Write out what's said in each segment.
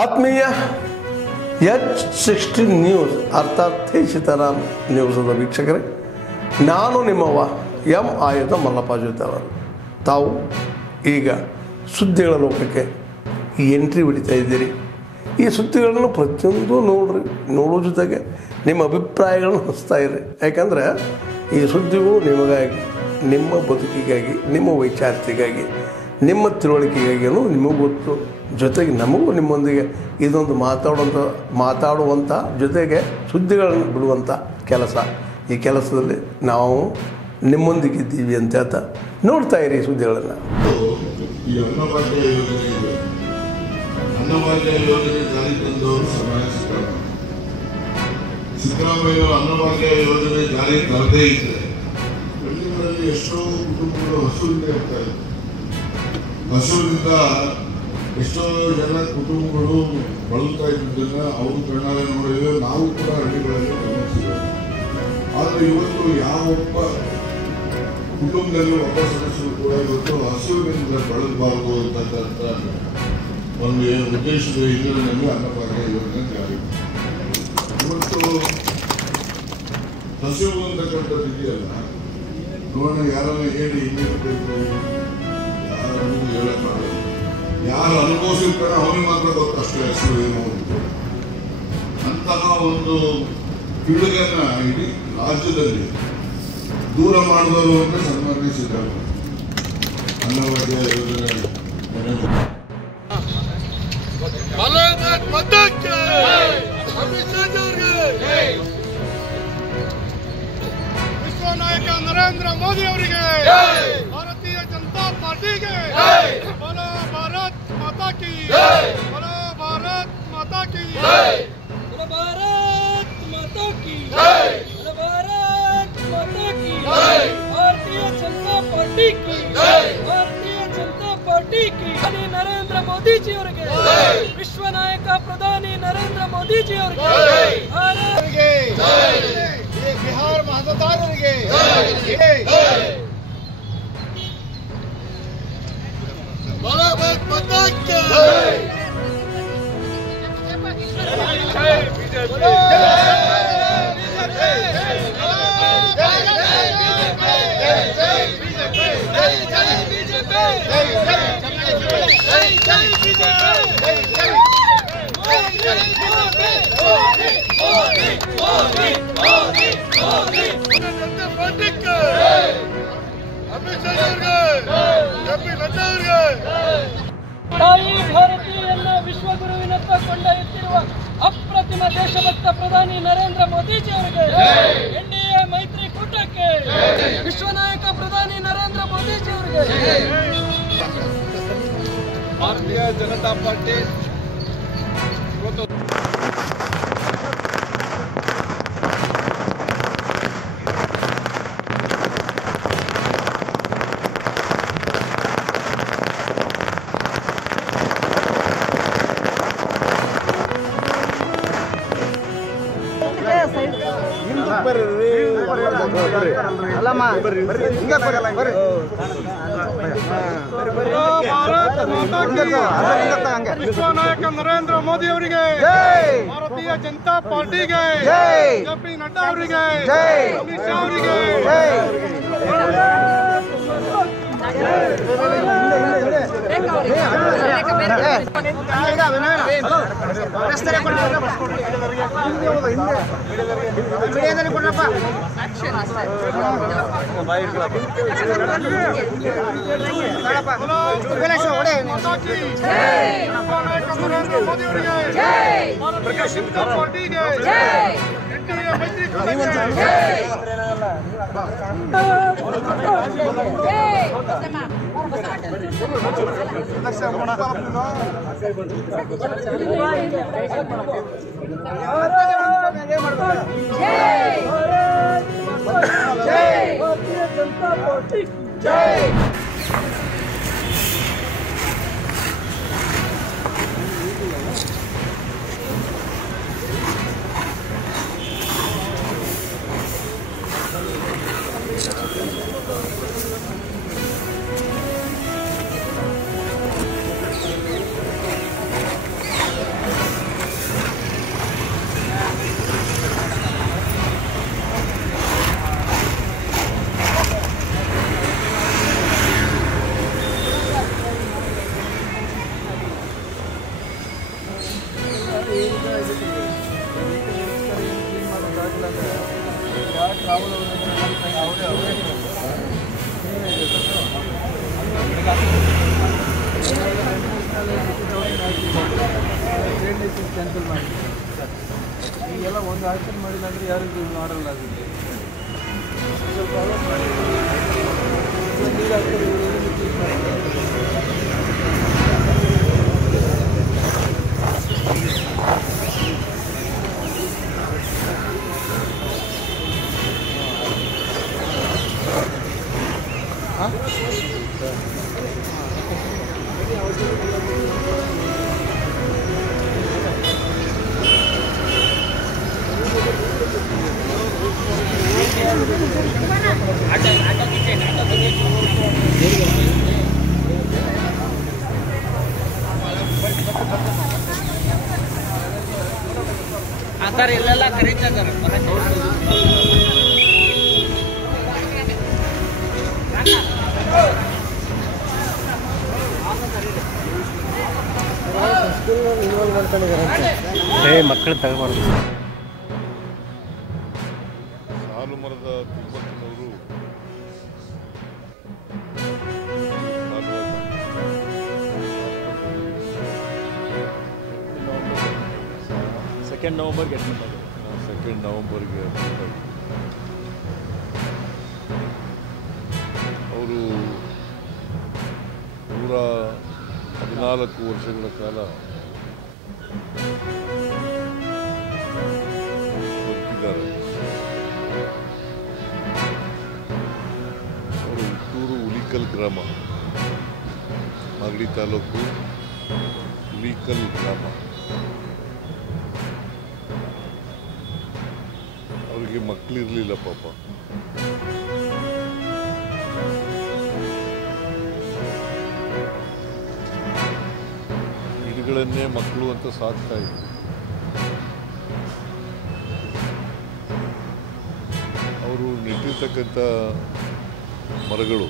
ಆತ್ಮೀಯ H16 news ಅರ್ಥಾತ್ ಸೀತಾರಾಮ್ ನ್ಯೂಸದ ವೀಕ್ಷಕರೇ, ನಾನು ನಿಮ್ಮವ ಎಂ ಆಯುಧ ಮಲ್ಲಪ್ಪ ಜೊತೆಯವರು. ತಾವು ಈಗ ಸುದ್ದಿಗಳ ಲೋಕಕ್ಕೆ ಎಂಟ್ರಿ ಹೊಡಿತಾ ಇದ್ದೀರಿ. ಈ ಸುದ್ದಿಗಳನ್ನು ಪ್ರತಿಯೊಂದು ನೋಡೋ ಜೊತೆಗೆ ನಿಮ್ಮ ಅಭಿಪ್ರಾಯಗಳನ್ನು ಹಂಚ್ತಾ ಇರಿ. ಯಾಕಂದರೆ ಈ ಸುದ್ದಿಗಳು ನಿಮಗಾಗಿ, ನಿಮ್ಮ ಬದುಕಿಗಾಗಿ, ನಿಮ್ಮ ವೈಚಾರಿಕೆಗಾಗಿ, ನಿಮ್ಮ ತಿಳುವಳಿಕೆಗಾಗಿಯೂ ನಿಮಗೂ ಗೊತ್ತು. ಜೊತೆಗೆ ನಮಗೂ ನಿಮ್ಮೊಂದಿಗೆ ಇದೊಂದು ಮಾತಾಡುವಂಥ ಜೊತೆಗೆ ಸುದ್ದಿಗಳನ್ನು ಬಿಡುವಂಥ ಕೆಲಸ. ಈ ಕೆಲಸದಲ್ಲಿ ನಾವು ನಿಮ್ಮೊಂದಿಗಿದ್ದೀವಿ ಅಂತ ಹೇಳ್ತಾ ನೋಡ್ತಾ ಇರಿ ಸುದ್ದಿಗಳನ್ನು. ಈ ಅನ್ನಭಾಗ್ಯ ಯೋಜನೆ ಜಾರಿ ತಂದವರು ಸಿದ್ದರಾಮಯ್ಯ ಅನ್ನಭಾಗ್ಯ ಯೋಜನೆ ಜಾರಿ ತರದೇ ಇದ್ದರೆ ಹಳ್ಳಿಗಳಲ್ಲಿ ಎಷ್ಟೋ ಕುಟುಂಬಗಳು ಹಸುವಿಂದ ಇರ್ತಾರೆ. ಹಸುವಿನಿಂದ ಎಷ್ಟೋ ಜನ ಕುಟುಂಬಗಳು ಬಳಲ್ತಾ ಇದ್ದದನ್ನ ಅವರು ಕಣ್ಣಾರೆ ನೋಡಿದ್ರೆ ನಾವು ಕೂಡ ಹಳ್ಳಿಗಳಲ್ಲಿ ಗಮನಿಸಿದ್ದೇವೆ. ಆದರೆ ಇವತ್ತು ಯಾವೊಬ್ಬ ಕುಟುಂಬದಲ್ಲಿ ಒಬ್ಬ ಸದಸ್ಯರು ಕೂಡ ಇವತ್ತು ಹಸುವಿನಿಂದ ಬಳಲಬಾರದು ಅಂತಕ್ಕಂಥ ಒಂದು ಏನು ಉದ್ದೇಶದ ಹಿನ್ನೆಲೆಯಲ್ಲಿ ಅನ್ನಭಾಗ್ಯ ಯೋಜನೆ ಜಾರಿ. ಇವತ್ತು ಹಸಿವು ಅಂತಕ್ಕಂಥದ್ದು ಇದೆಯಲ್ಲ, ನೋಡೋಣ ಯಾರನ್ನ ಹೇಳಿ ಹಿಂದಿರಬೇಕು, ಯಾರನ್ನು ಹೇಳಕ್ಕಾಗಲ್ಲ. ಯಾರು ಅನುಭವಿಸಿರ್ತಾರೆ ಅವನಿಗೆ ಮಾತ್ರ ಗೊತ್ತಷ್ಟೇ ಹಸಿವು ಏನು ಅಂತ. ಅಂತಹ ಒಂದು ಪೀಳಿಗೆಯನ್ನ ಇಡೀ ರಾಜ್ಯದಲ್ಲಿ ದೂರ ಮಾಡಿದವರು ಅಂತ ಸನ್ಮಾನಿಸಿದ್ದಾರೆ. ಅನ್ನಭಾಗ್ಯ ಯೋಜನೆ ವಿಶ್ವ ನಾಯಕ ನರೇಂದ್ರ ಮೋದಿ ಅವರಿಗೆ, ಭಾರತೀಯ ಜನತಾ ಪಾರ್ಟಿಗೆ ಬಲೋ ಭಾರತ್ ಮಾತಾ ಕಿ, ಬಲೋ ಭಾರತ್ ಮಾತಾ ಕಿ, ಬಲೋ ಭಾರತ್ ಮಾತಾ ಕಿ, ಬಲೋ ಭಾರತ್ ಮಾತಾ ಕಿ, ಭಾರತೀಯ ಜನತಾ ಪಾರ್ಟಿ ಕಿ, ಭಾರತೀಯ ಜನತಾ ಪಾರ್ಟಿ ಕಿ. ನರೇಂದ್ರ ಮೋದಿ ಜಿ ಅವರಿಗೆ, ವಿಶ್ವ ನಾಯಕ ಪ್ರಧಾನಿ ನರೇಂದ್ರ ಮೋದಿ ಜಿ ಅವರಿಗೆ, ಬಿಹಾರ ಮತದಾರರಿಗೆ ತಾಯಿ ಭಾರತೀಯನ್ನ ವಿಶ್ವಗುರುವಿನತ್ತ ಕೊಂಡೊಯ್ಯುತ್ತಿರುವ ಅಪ್ರತಿಮ ದೇಶಭಕ್ತ ಪ್ರಧಾನಿ ನರೇಂದ್ರ ಮೋದಿಜಿ ಅವರಿಗೆ, ಎನ್ಡಿಎ ಮೈತ್ರಿಕೂಟಕ್ಕೆ, ವಿಶ್ವನಾಯಕ ಪ್ರಧಾನಿ ನರೇಂದ್ರ ಮೋದಿಜಿ ಅವರಿಗೆ, ಭಾರತೀಯ ಜನತಾ ಪಾರ್ಟಿ ವಿಶ್ವ ನಾಯಕ ನರೇಂದ್ರ ಮೋದಿ ಅವರಿಗೆ, ಭಾರತೀಯ ಜನತಾ ಪಾರ್ಟಿಗೆ, ಜೆ.ಪಿ. ನಡ್ಡಾ ಅವರಿಗೆ, ಅಮಿತ್ ಶಾ ಅವರಿಗೆ, ಮೋದಿ ಕ್ಯಾನ್ಸಲ್ ಮಾಡಿ ಈಗೆಲ್ಲ ಒಂದು ಆಕ್ಷನ್ ಮಾಡಿಲ್ಲ ಅಂದರೆ ಯಾರಿಗೂ ಮಾಡಲ್ಲ ಅದಕ್ಕೆ ಸ್ವಲ್ಪ ಅಲೋಟ್ ಮಾಡಿ ಸರ್ ಇಲ್ಲೆಲ್ಲ ಕರೀತಾರೆ ಮಕ್ಕಳು ತಗೋಬಾರ್ದು. ಸಾಲು ಮರದ ತಿಮ್ಮಕ್ಕನವರು ಸೆಕೆಂಡ್ ನವಂಬರ್ಗೆ ಅಡ್ಮಿಟ್ ಆಗಿದೆ. 2 ನವಂಬರ್ಗೆ ಅವರು 114 ವರ್ಷಗಳ ಕಾಲ ಬದುಕಿದ್ದಾರೆ. ಅವರು ಹುಟ್ಟೂರು ಹುಲಿಕಲ್ ಗ್ರಾಮ, ಮಾಗಡಿ ತಾಲೂಕು ಹುಲಿಕಲ್ ಗ್ರಾಮ. ಅವರಿಗೆ ಮಕ್ಕಳಿರಲಿಲ್ಲ ಪಾಪ. ಗಿಡಗಳನ್ನೇ ಮಕ್ಕಳು ಅಂತ ಸಾಕ್ತಾ ಇದ್ರು. ಅವರು ನೆಟ್ಟಿರ್ತಕ್ಕಂಥ ಮರಗಳು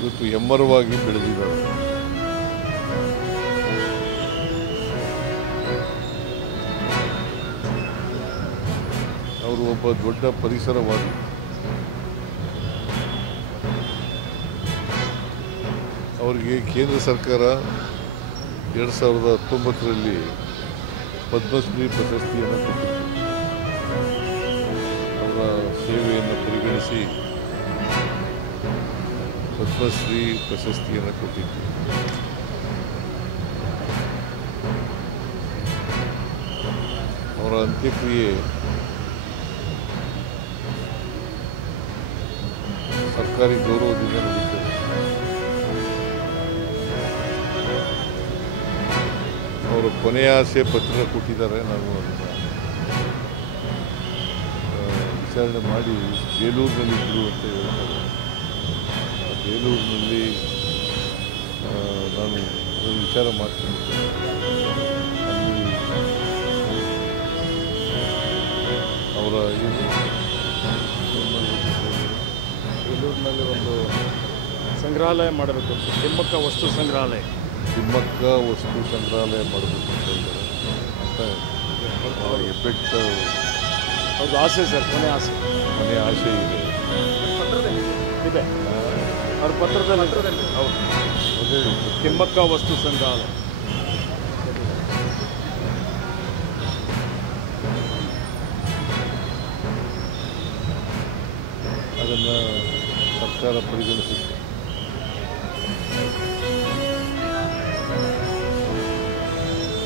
ಇವತ್ತು ಹೆಮ್ಮರವಾಗಿ ಬೆಳೆದಿದ್ದಾರೆ. ಅವರು ಒಬ್ಬ ದೊಡ್ಡ ಪರಿಸರವಾದಿ. ಅವರಿಗೆ ಕೇಂದ್ರ ಸರ್ಕಾರ 2019ರಲ್ಲಿ ಪದ್ಮಶ್ರೀ ಪ್ರಶಸ್ತಿಯನ್ನು ಕೊಟ್ಟಿತ್ತು. ಅವರ ಸೇವೆಯನ್ನು ಪರಿಗಣಿಸಿ ಪದ್ಮಶ್ರೀ ಪ್ರಶಸ್ತಿಯನ್ನು ಕೊಟ್ಟಿತ್ತು. ಅವರ ಅಂತ್ಯಕ್ರಿಯೆ ಸರ್ಕಾರಿ ಗೌರವದಿಂದ ನಡೀತದೆ. ಅವರು ಕೊನೆಯ ಆಸೆ ಪತ್ರ ಕೊಟ್ಟಿದ್ದಾರೆ. ನಾನು ಅದನ್ನು ವಿಚಾರಣೆ ಮಾಡಿ ಬೇಲೂರಿನಲ್ಲಿ ಇದ್ರು ಅಂತ ಹೇಳ್ತಾರೆ. ಬೇಲೂರಿನಲ್ಲಿ ನಾನು ಅದನ್ನು ವಿಚಾರ ಮಾಡ್ತೀನಿ. ಅಲ್ಲಿ ಅವರ ಏನು ಬೇಲೂರಿನಲ್ಲಿ ಒಂದು ಸಂಗ್ರಹಾಲಯ ಮಾಡಬೇಕು ಅಂತ, ತಿಮ್ಮಕ್ಕ ವಸ್ತು ಸಂಗ್ರಹಾಲಯ. ತಿಮ್ಮಕ್ಕ ವಸ್ತು ಸಂಗ್ರಹಾಲಯ ಮಾಡಬೇಕು ಅಂತ ಇದ್ದಾರೆ ಅಂತ ಎಫೆಕ್ಟ್. ಹೌದು, ಆಸೆ ಸರ್, ಕೊನೆ ಆಸೆ ಇದೆ. ಇದೆ ಅವ್ರ ಪತ್ರದಲ್ಲಿ. ಹೌದು, ತಿಮ್ಮಕ್ಕ ವಸ್ತು ಸಂಗ್ರಹಾಲಯ. ಅದನ್ನು ಸರ್ಕಾರ ಪರಿಗಣಿಸುತ್ತೆ.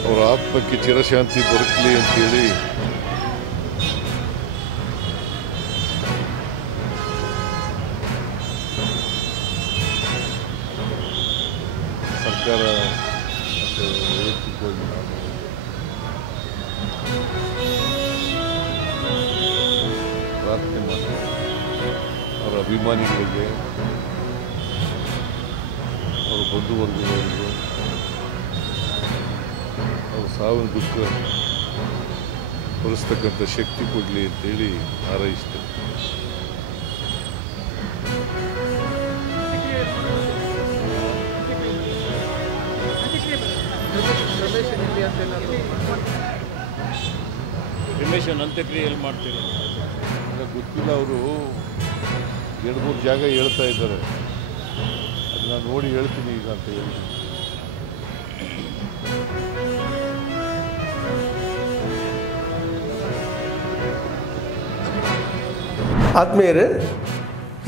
ಅವರ ಆತ್ಮಕ್ಕೆ ಚಿರಶಾಂತಿ ದೊರಕಲಿ ಅಂತೇಳಿ ಸರ್ಕಾರ ಮತ್ತು ವೈಯಕ್ತಿಕವಾಗಿ ನಾನು ಪ್ರಾರ್ಥನೆ ಮಾಡ್ತೀನಿ. ಅವರ ಅಭಿಮಾನಿಗಳಿಗೆ, ಅವರ ಬಂಧುವರ್ಗದವರಿಗೂ ಅವ್ರ ಸಾವಿನ ದುಃಖ ಭರಿಸ್ತಕ್ಕಂಥ ಶಕ್ತಿ ಕೊಡಲಿ ಅಂತೇಳಿ ಹಾರೈಸ್ತೇನೆ. ರಿಲೇಷನ್ ಅಂತ್ಯಕ್ರಿಯೆಯಲ್ಲಿ ಮಾಡ್ತೀರಿ? ಗೊತ್ತಿಲ್ಲ, ಅವರು 2-3 ಜಾಗ ಹೇಳ್ತಾ ಇದ್ದಾರೆ. ಅದು ನಾನು ನೋಡಿ ಹೇಳ್ತೀನಿ ಈಗ ಅಂತ ಹೇಳಿ. ಆತ್ಮೀಯರೇ,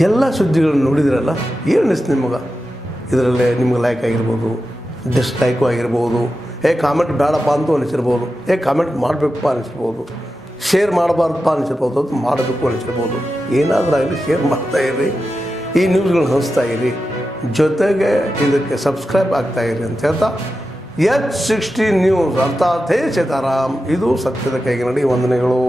ಎಲ್ಲ ಸುದ್ದಿಗಳನ್ನು ನೋಡಿದ್ರಲ್ಲ, ಏನು ಅನಿಸ್ತು ನಿಮಗೆ? ಇದರಲ್ಲೇ ನಿಮ್ಗೆ ಲೈಕ್ ಆಗಿರ್ಬೋದು, ಡಿಸ್ಲೈಕು ಆಗಿರ್ಬೋದು, ಕಾಮೆಂಟ್ ಬೇಡಪ್ಪ ಅಂತೂ ಅನಿಸಿರ್ಬೋದು, ಕಾಮೆಂಟ್ ಮಾಡಬೇಕಪ್ಪ ಅನಿಸಿರ್ಬೋದು, ಶೇರ್ ಮಾಡಬಾರ್ದಪ್ಪ ಅನಿಸಿರ್ಬೋದು, ಅದು ಮಾಡಬೇಕು ಅನಿಸಿರ್ಬೋದು. ಏನಾದರೂ ಆಗಲಿ ಶೇರ್ ಮಾಡ್ತಾಯಿರಿ, ಈ ನ್ಯೂಸ್ಗಳನ್ನ ಹಂಚ್ತಾ ಇರಿ, ಜೊತೆಗೆ ಇದಕ್ಕೆ ಸಬ್ಸ್ಕ್ರೈಬ್ ಆಗ್ತಾಯಿರಿ ಅಂತ ಹೇಳ್ತಾ H16 ನ್ಯೂಸ್ ಅರ್ಥಾತ್ ಹೇ ಸೀತಾರಾಮ್, ಇದು ಸತ್ಯದ ಕೈಗೆ ನಡಿ. ವಂದನೆಗಳು.